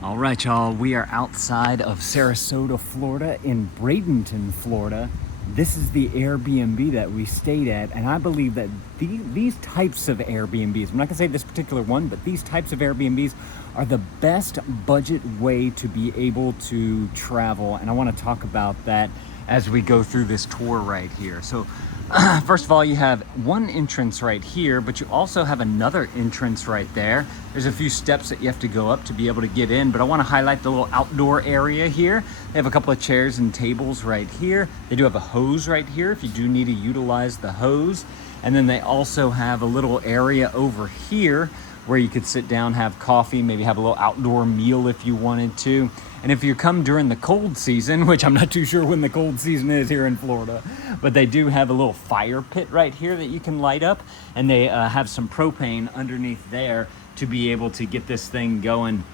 All right, y'all, we are outside of Sarasota, Florida, in Bradenton, Florida. This is the Airbnb that we stayed at, and I believe that these types of Airbnbs, I'm not gonna say this particular one, but these types of Airbnbs are the best budget way to be able to travel, and I wanna talk about that as we go through this tour right here. So first of all, you have one entrance right here, but you also have another entrance right there. There's a few steps that you have to go up to be able to get in, but I want to highlight the little outdoor area here. They have a couple of chairs and tables right here. They do have a hose right here if you do need to utilize the hose. And then they also have a little area over here where you could sit down, have coffee, maybe have a little outdoor meal if you wanted to. And if you come during the cold season, which I'm not too sure when the cold season is here in Florida, but they do have a little fire pit right here that you can light up, and they have some propane underneath there to be able to get this thing going.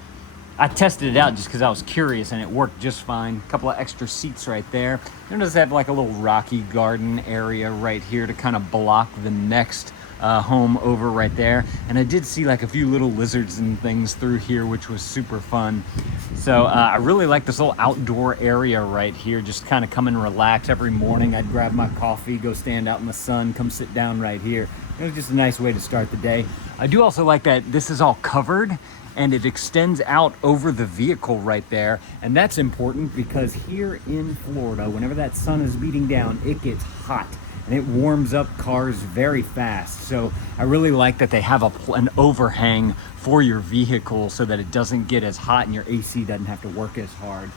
I tested it out just because I was curious, and it worked just fine. A couple of extra seats right there. It does have like a little rocky garden area right here to kind of block the next home over right there. And I did see like a few little lizards and things through here, which was super fun. So I really like this little outdoor area right here. Just kind of come and relax every morning. I'd grab my coffee, go stand out in the sun, come sit down right here. It was just a nice way to start the day. I do also like that this is all covered and it extends out over the vehicle right there. And that's important because here in Florida, whenever that sun is beating down, it gets hot and it warms up cars very fast. So I really like that they have an overhang for your vehicle so that it doesn't get as hot and your AC doesn't have to work as hard.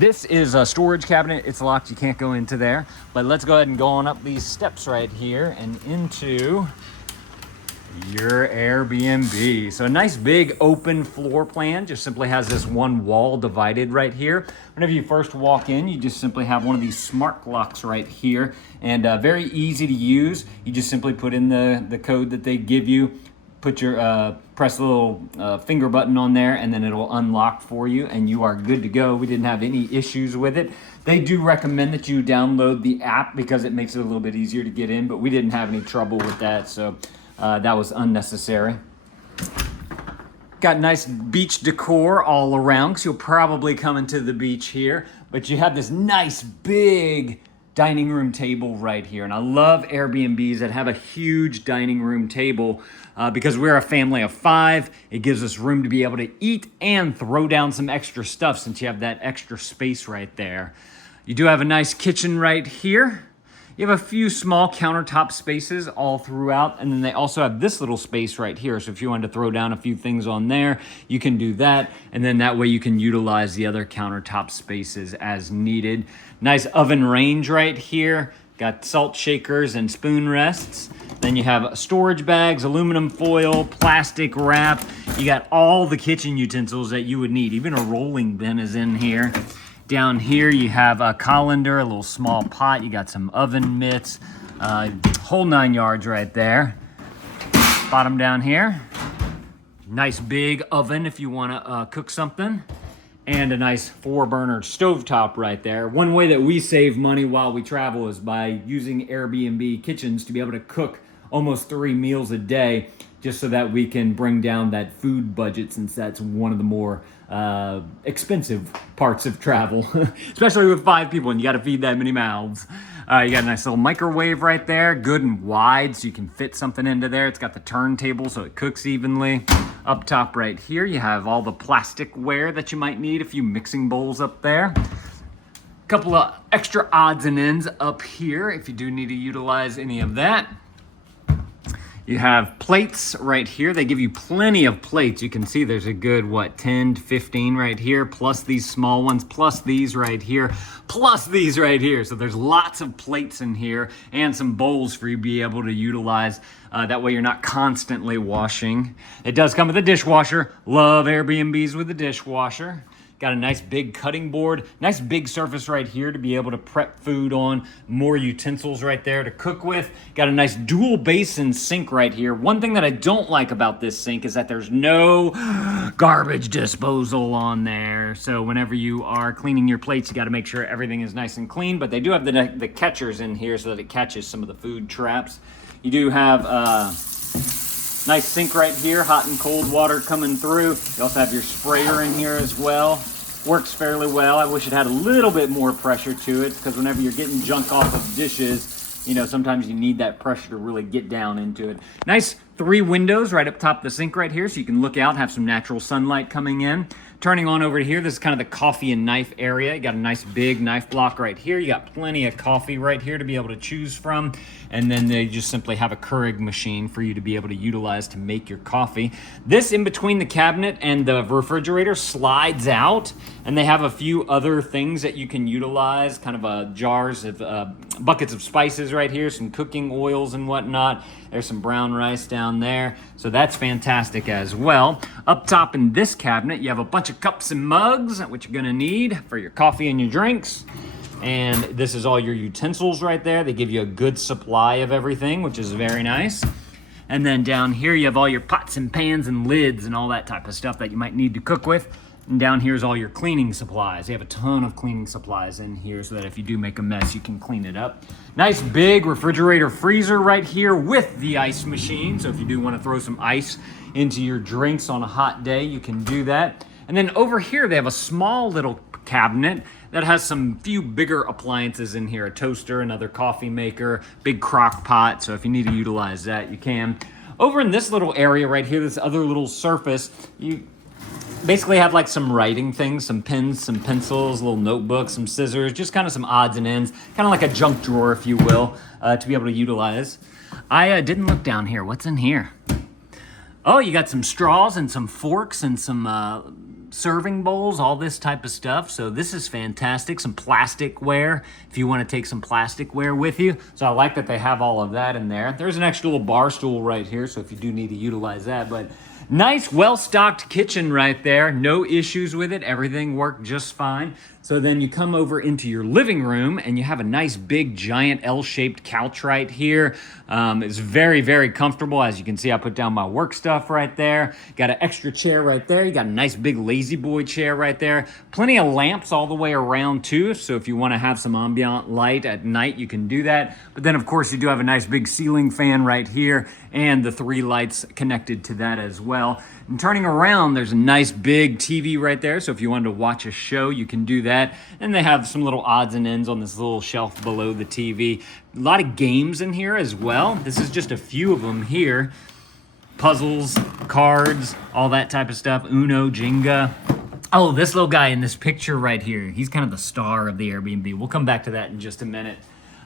This is a storage cabinet. It's locked, you can't go into there. But let's go ahead and go on up these steps right here and into your Airbnb. So a nice big open floor plan, just simply has this one wall divided right here. Whenever you first walk in, you just simply have one of these smart locks right here, and very easy to use. You just simply put in the code that they give you, put your press the little finger button on there, and then it'll unlock for you, and you are good to go. We didn't have any issues with it. They do recommend that you download the app because it makes it a little bit easier to get in, but we didn't have any trouble with that, so that was unnecessary. Got nice beach decor all around, because you'll probably come into the beach here, but you have this nice big dining room table right here. And I love Airbnbs that have a huge dining room table because we're a family of 5. It gives us room to be able to eat and throw down some extra stuff since you have that extra space right there. You do have a nice kitchen right here. You have a few small countertop spaces all throughout, and then they also have this little space right here. So if you wanted to throw down a few things on there, you can do that, and then that way you can utilize the other countertop spaces as needed. Nice oven range right here. Got salt shakers and spoon rests. Then you have storage bags, aluminum foil, plastic wrap. You got all the kitchen utensils that you would need. Even a rolling bin is in here. Down here you have a colander, a little small pot. You got some oven mitts, whole 9 yards right there. Bottom down here, nice big oven if you want to cook something, and a nice 4-burner stovetop right there. One way that we save money while we travel is by using Airbnb kitchens to be able to cook almost 3 meals a day, just so that we can bring down that food budget, since that's one of the more expensive parts of travel, especially with 5 people and you got to feed that many mouths. You got a nice little microwave right there, good and wide, so you can fit something into there. It's got the turntable so it cooks evenly. Up top right here, you have all the plasticware that you might need, a few mixing bowls up there. Couple of extra odds and ends up here if you do need to utilize any of that. You have plates right here. They give you plenty of plates. You can see there's a good, 10 to 15 right here, plus these small ones, plus these right here, plus these right here. So there's lots of plates in here and some bowls for you to be able to utilize. That way you're not constantly washing. It does come with a dishwasher. Love Airbnbs with a dishwasher. Got a nice big cutting board, nice big surface right here to be able to prep food on, more utensils right there to cook with. Got a nice dual basin sink right here. One thing that I don't like about this sink is that there's no garbage disposal on there. So whenever you are cleaning your plates, you got to make sure everything is nice and clean, but they do have the catchers in here so that it catches some of the food traps. You do have Nice sink right here, hot and cold water coming through. You also have your sprayer in here as well. Works fairly well. I wish it had a little bit more pressure to it, because whenever you're getting junk off of dishes, you know, sometimes you need that pressure to really get down into it. Nice 3 windows right up top of the sink right here, so you can look out, have some natural sunlight coming in. Turning on over here, this is kind of the coffee and knife area. You got a nice big knife block right here. You got plenty of coffee right here to be able to choose from. And then they just simply have a Keurig machine for you to be able to utilize to make your coffee. This in between the cabinet and the refrigerator slides out, and they have a few other things that you can utilize, kind of jars of buckets of spices right here, some cooking oils and whatnot. There's some brown rice down there, so that's fantastic as well. Up top in this cabinet, you have a bunch of cups and mugs, which you're gonna need for your coffee and your drinks. And this is all your utensils right there. They give you a good supply of everything, which is very nice. And then down here, you have all your pots and pans and lids and all that type of stuff that you might need to cook with. And down here is all your cleaning supplies. You have a ton of cleaning supplies in here so that if you do make a mess, you can clean it up. Nice big refrigerator freezer right here with the ice machine. So if you do want to throw some ice into your drinks on a hot day, you can do that. And then over here, they have a small little cabinet that has some few bigger appliances in here. A toaster, another coffee maker, big crock pot. So if you need to utilize that, you can. Over in this little area right here, this other little surface, you basically have like some writing things, some pens, some pencils, a little notebook, some scissors, just kind of some odds and ends, kind of like a junk drawer, if you will, to be able to utilize. I didn't look down here. What's in here? Oh, you got some straws and some forks and some serving bowls, all this type of stuff. So this is fantastic. Some plasticware, if you want to take some plasticware with you. So I like that they have all of that in there. There's an extra little bar stool right here, so if you do need to utilize that. But nice, well-stocked kitchen right there. No issues with it. Everything worked just fine. So then you come over into your living room and you have a nice big giant L-shaped couch right here. It's very, very comfortable. As you can see, I put down my work stuff right there. Got an extra chair right there. You got a nice big lazy boy chair right there. Plenty of lamps all the way around too. So if you want to have some ambient light at night, you can do that. But then of course you do have a nice big ceiling fan right here and the 3 lights connected to that as well. And turning around, there's a nice big TV right there. So if you wanted to watch a show, you can do that. And they have some little odds and ends on this little shelf below the TV. A lot of games in here as well. This is just a few of them here. Puzzles, cards, all that type of stuff. Uno, Jenga. Oh, this little guy in this picture right here. He's kind of the star of the Airbnb. We'll come back to that in just a minute.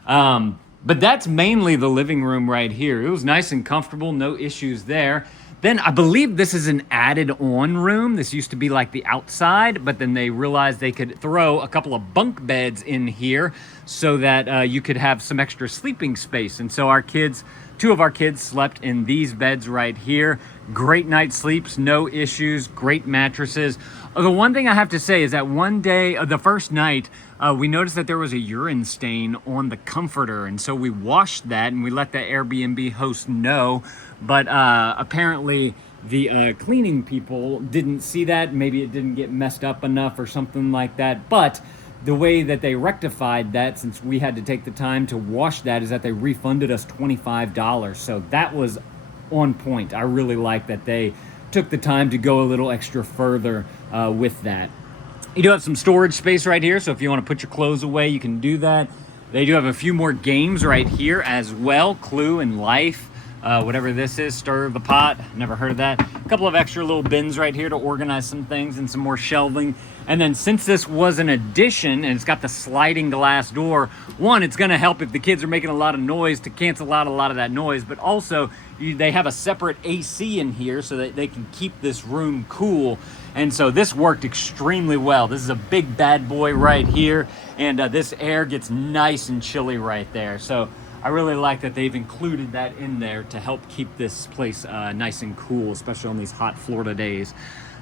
But that's mainly the living room right here. It was nice and comfortable, no issues there. Then I believe this is an added on room. This used to be like the outside, but then they realized they could throw a couple of bunk beds in here so that you could have some extra sleeping space. And so our kids, 2 of our kids slept in these beds right here. Great night sleeps, no issues, great mattresses. The one thing I have to say is that one day, the first night, we noticed that there was a urine stain on the comforter. And so we washed that and we let the Airbnb host know. But apparently the cleaning people didn't see that. Maybe it didn't get messed up enough or something like that. But the way that they rectified that, since we had to take the time to wash that, is that they refunded us $25. So that was on point. I really like that they took the time to go a little extra further with that. You do have some storage space right here, so if you want to put your clothes away, you can do that. They do have a few more games right here as well. Clue and Life, whatever this is, Stir the Pot, never heard of that. A couple of extra little bins right here to organize some things and some more shelving. And then since this was an addition and it's got the sliding glass door, one, it's gonna help if the kids are making a lot of noise to cancel out a lot of that noise, but also they have a separate AC in here so that they can keep this room cool. And so this worked extremely well. This is a big bad boy right here, and this air gets nice and chilly right there. So I really like that they've included that in there to help keep this place nice and cool, especially on these hot Florida days.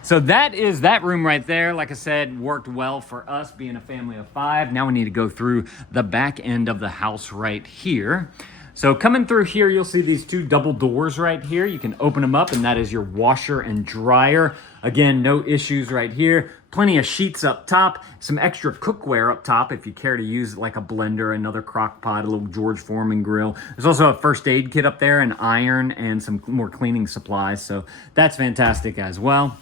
So that is that room right there. Like I said, worked well for us being a family of 5. Now we need to go through the back end of the house right here. So coming through here, you'll see these two double doors right here. You can open them up, and that is your washer and dryer. Again, no issues right here. Plenty of sheets up top, some extra cookware up top if you care to use like a blender, another crock pot, a little George Foreman grill. There's also a first aid kit up there, an iron, and some more cleaning supplies. So that's fantastic as well.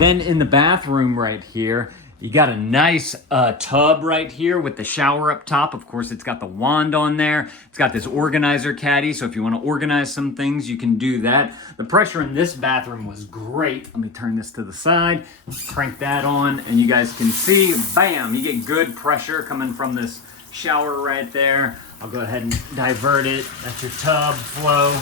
Then in the bathroom right here, you got a nice tub right here with the shower up top. Of course, it's got the wand on there. It's got this organizer caddy, so if you want to organize some things, you can do that. The pressure in this bathroom was great. Let me turn this to the side, crank that on, and you guys can see, bam, you get good pressure coming from this shower right there. I'll go ahead and divert it. That's your tub flow.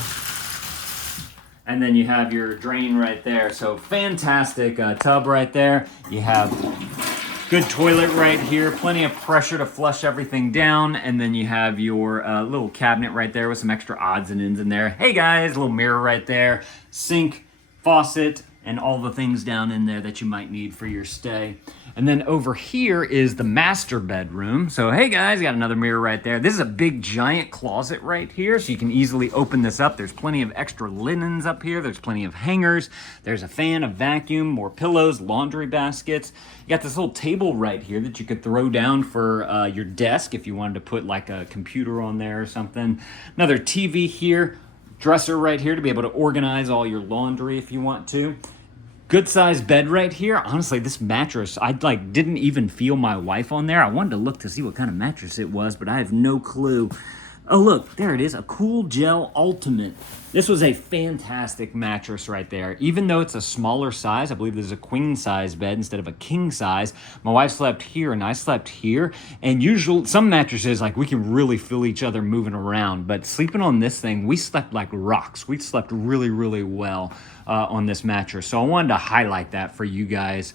And then you have your drain right there. So fantastic tub right there. You have good toilet right here, plenty of pressure to flush everything down. And then you have your little cabinet right there with some extra odds and ends in there. Hey guys, a little mirror right there, sink, faucet, and all the things down in there that you might need for your stay. And then over here is the master bedroom. So hey guys, got another mirror right there. This is a big giant closet right here, so you can easily open this up. There's plenty of extra linens up here. There's plenty of hangers. There's a fan, a vacuum, more pillows, laundry baskets. You got this little table right here that you could throw down for your desk if you wanted to put like a computer on there or something. Another TV here, dresser right here to be able to organize all your laundry if you want to. Good sized bed right here. Honestly, this mattress, I didn't even feel my wife on there. I wanted to look to see what kind of mattress it was, but I have no clue. Oh look, there it is, a Cool Gel Ultimate. This was a fantastic mattress right there. Even though it's a smaller size, I believe there's a queen size bed instead of a king size. My wife slept here and I slept here. And usually, some mattresses, like we can really feel each other moving around. But sleeping on this thing, we slept like rocks. We slept really, really well on this mattress. So I wanted to highlight that for you guys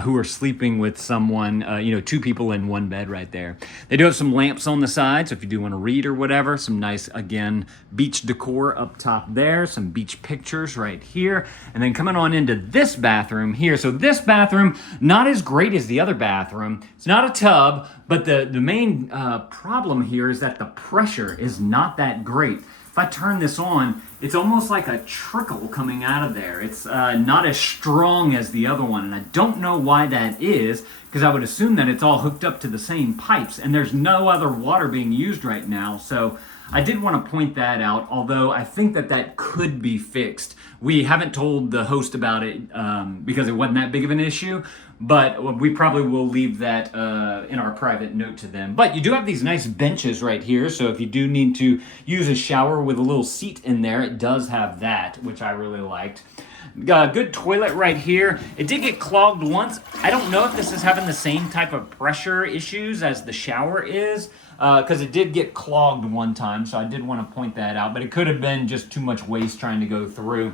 who are sleeping with someone, two people in one bed right there. They do have some lamps on the side, so if you do want to read or whatever, some nice, again, beach decor up top there, some beach pictures right here, and then coming on into this bathroom here. So this bathroom, not as great as the other bathroom. It's not a tub, but the main problem here is that the pressure is not that great. If I turn this on, it's almost like a trickle coming out of there. It's not as strong as the other one, and I don't know why that is, because I would assume that it's all hooked up to the same pipes, and there's no other water being used right now. So I did want to point that out, although I think that could be fixed. We haven't told the host about it because it wasn't that big of an issue, but we probably will leave that in our private note to them. But you do have these nice benches right here, so if you do need to use a shower with a little seat in there, it does have that, which I really liked. Good toilet right here. It did get clogged once. I don't know if this is having the same type of pressure issues as the shower is, because it did get clogged one time, so I did want to point that out, but it could have been just too much waste trying to go through.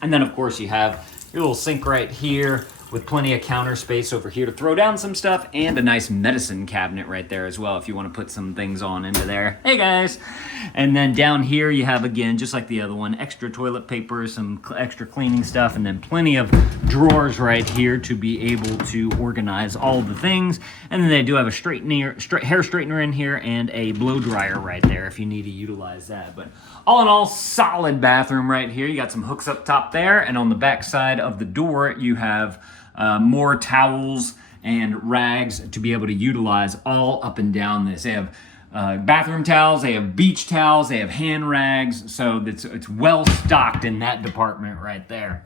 And then of course you have your little sink right here with plenty of counter space over here to throw down some stuff, and a nice medicine cabinet right there as well if you want to put some things on into there. Hey guys! And then down here you have, again, just like the other one, extra toilet paper, some extra cleaning stuff, and then plenty of drawers right here to be able to organize all the things. And then they do have a hair straightener in here and a blow dryer right there if you need to utilize that. But all in all, solid bathroom right here. You got some hooks up top there, and on the back side of the door you have more towels and rags to be able to utilize all up and down this. They have bathroom towels, they have beach towels, they have hand rags, so it's well stocked in that department right there.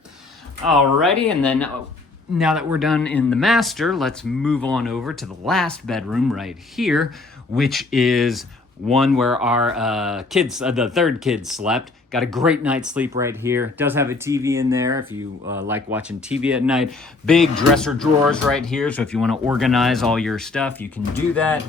Alrighty, and then now that we're done in the master, let's move on over to the last bedroom right here, which is one where our kids, the third kid slept. Got a great night's sleep right here. Does have a TV in there if you like watching TV at night. Big dresser drawers right here, so if you want to organize all your stuff, you can do that.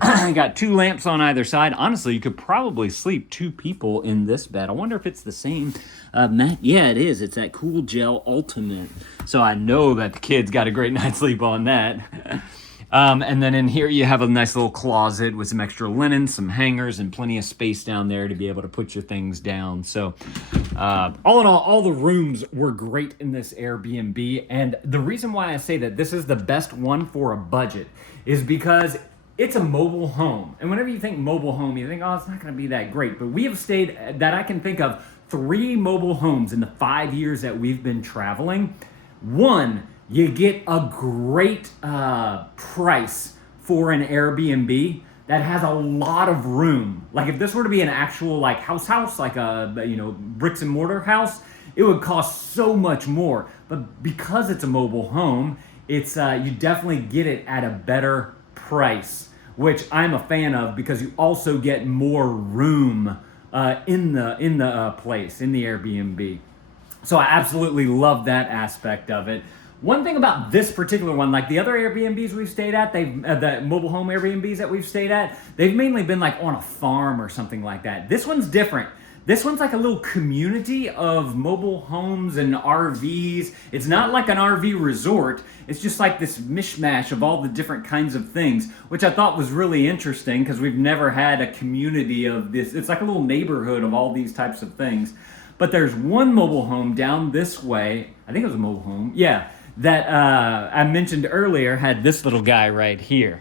Got two lamps on either side. Honestly, you could probably sleep two people in this bed. I wonder if it's the same mat. Yeah, it is. It's that Cool Gel Ultimate. So I know that the kids got a great night's sleep on that. And then in here you have a nice little closet with some extra linen, some hangers, and plenty of space down there to be able to put your things down. So all in all the rooms were great in this Airbnb. And the reason why I say that this is the best one for a budget is because it's a mobile home. And whenever you think mobile home, you think, oh, it's not going to be that great. But we have stayed, that I can think of, 3 mobile homes in the 5 years that we've been traveling. One, you get a great price for an Airbnb that has a lot of room. Like if this were to be an actual like house, like a bricks and mortar house, it would cost so much more. But because it's a mobile home, it's you definitely get it at a better price, which I'm a fan of because you also get more room in the place, in the Airbnb. So I absolutely love that aspect of it. One thing about this particular one, like the other Airbnbs we've stayed at, the mobile home Airbnbs that we've stayed at, they've mainly been like on a farm or something like that. This one's different. This one's like a little community of mobile homes and RVs. It's not like an RV resort. It's just like this mishmash of all the different kinds of things, which I thought was really interesting because we've never had a community of this. It's like a little neighborhood of all these types of things. But there's one mobile home down this way, I think it was a mobile home, yeah, that I mentioned earlier had this little guy right here.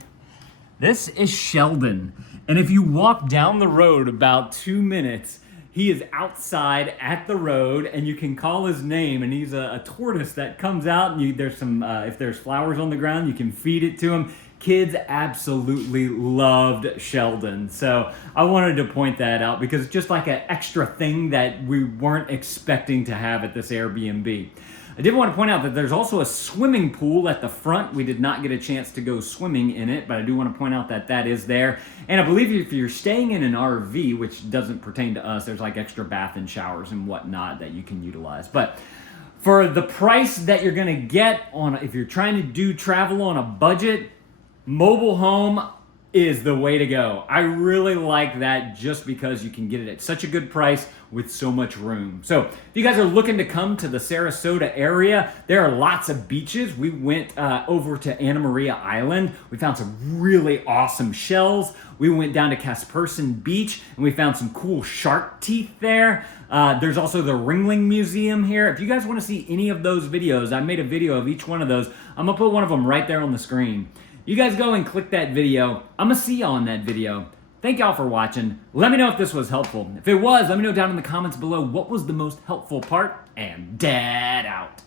This is Sheldon. And if you walk down the road about 2 minutes, he is outside at the road and you can call his name, and he's a tortoise that comes out and there's some, if there's flowers on the ground, you can feed it to him. Kids absolutely loved Sheldon. So I wanted to point that out because it's just like an extra thing that we weren't expecting to have at this Airbnb. I did want to point out that there's also a swimming pool at the front. We did not get a chance to go swimming in it, but I do want to point out that that is there. And I believe if you're staying in an RV, which doesn't pertain to us, there's like extra bath and showers and whatnot that you can utilize. But for the price that you're going to get on, if you're trying to do travel on a budget, mobile home is the way to go. I really like that just because you can get it at such a good price with so much room. So if you guys are looking to come to the Sarasota area, there are lots of beaches. We went over to Anna Maria Island. We found some really awesome shells. We went down to Casperson Beach and we found some cool shark teeth there. There's also the Ringling Museum here. If you guys want to see any of those videos, I made a video of each one of those. I'm gonna put one of them right there on the screen. You guys go and click that video. I'm gonna see y'all in that video. Thank y'all for watching. Let me know if this was helpful. If it was, let me know down in the comments below what was the most helpful part, and Dad out.